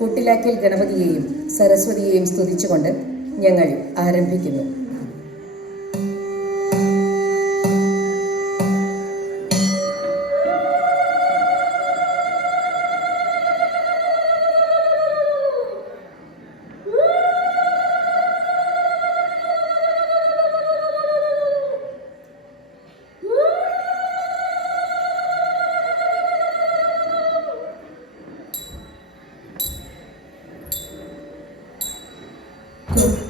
കുട്ടിലാക്കൽ ഗണപതിയെയും സരസ്വതിയെയും സ്തുതിച്ചുകൊണ്ട് ഞങ്ങൾ ആരംഭിക്കുന്നു.